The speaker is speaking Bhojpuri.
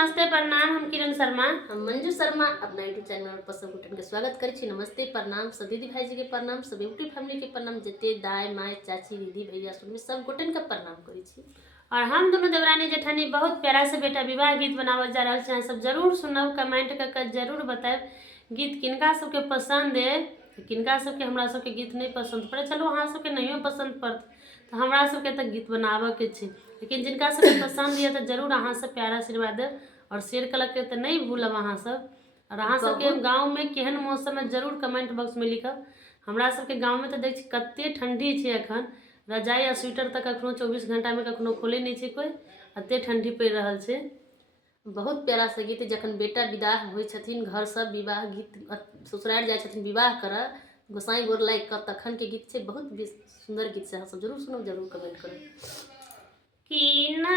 नमस्ते प्रणाम। हम किरण शर्मा, हम मंजू शर्मा अपना यूट्यूब चैनल पर सब गोटन के स्वागत करै छी। नमस्ते प्रणाम, सब दीदी भाई जी के प्रणाम, सब यूट्यूब फैमिली के प्रणाम, जते दाई माई चाची दीदी भैया सब गोटन के प्रणाम करै छी। और हम दोनों देवरानी जेठानी बहुत प्यारा से बेटा विवाह गीत बनावल जा रहा है। सब जरूर सुनब, कमेंट करके जरूर बताएब गीत किनका सबके पसंद है, किनका सबके हमरा सबके गीत नहीं पसंद पड़े। चलो अहाँ सबके नहीं पसंद पड़त तो हमरा सबके तो गीत बनावे के छै, लेकिन जिनका सबके पसंद है तो जरूर अहाँ सब प्यारा आशीर्वाद देब और शेयर करके तो नहीं भूलब अहाँ सब। और अहाँ सबके गाँव में केहन मौसम है जरूर कमेंट बॉक्स में लिखब। हमरा सबके गाँव में तो देख कते ठंडी छै एखन, रजाई आ स्वेटर तक कखनो 24 घंटा में कखनो खोले नहीं छै कोई, अते ठंडी पड़ रहा है। बहुत प्यारा से गीत जखन बेटा विदाह होइ छथिन घर सब विवाह गीत ससुराल जाय छथिन विवाह कर गोसाई गोर लाग कर तखन के गीत छै। बहुत सुंदर गीत छै, सब जरूर सुनो, जरूर कमेंट करो। कि ना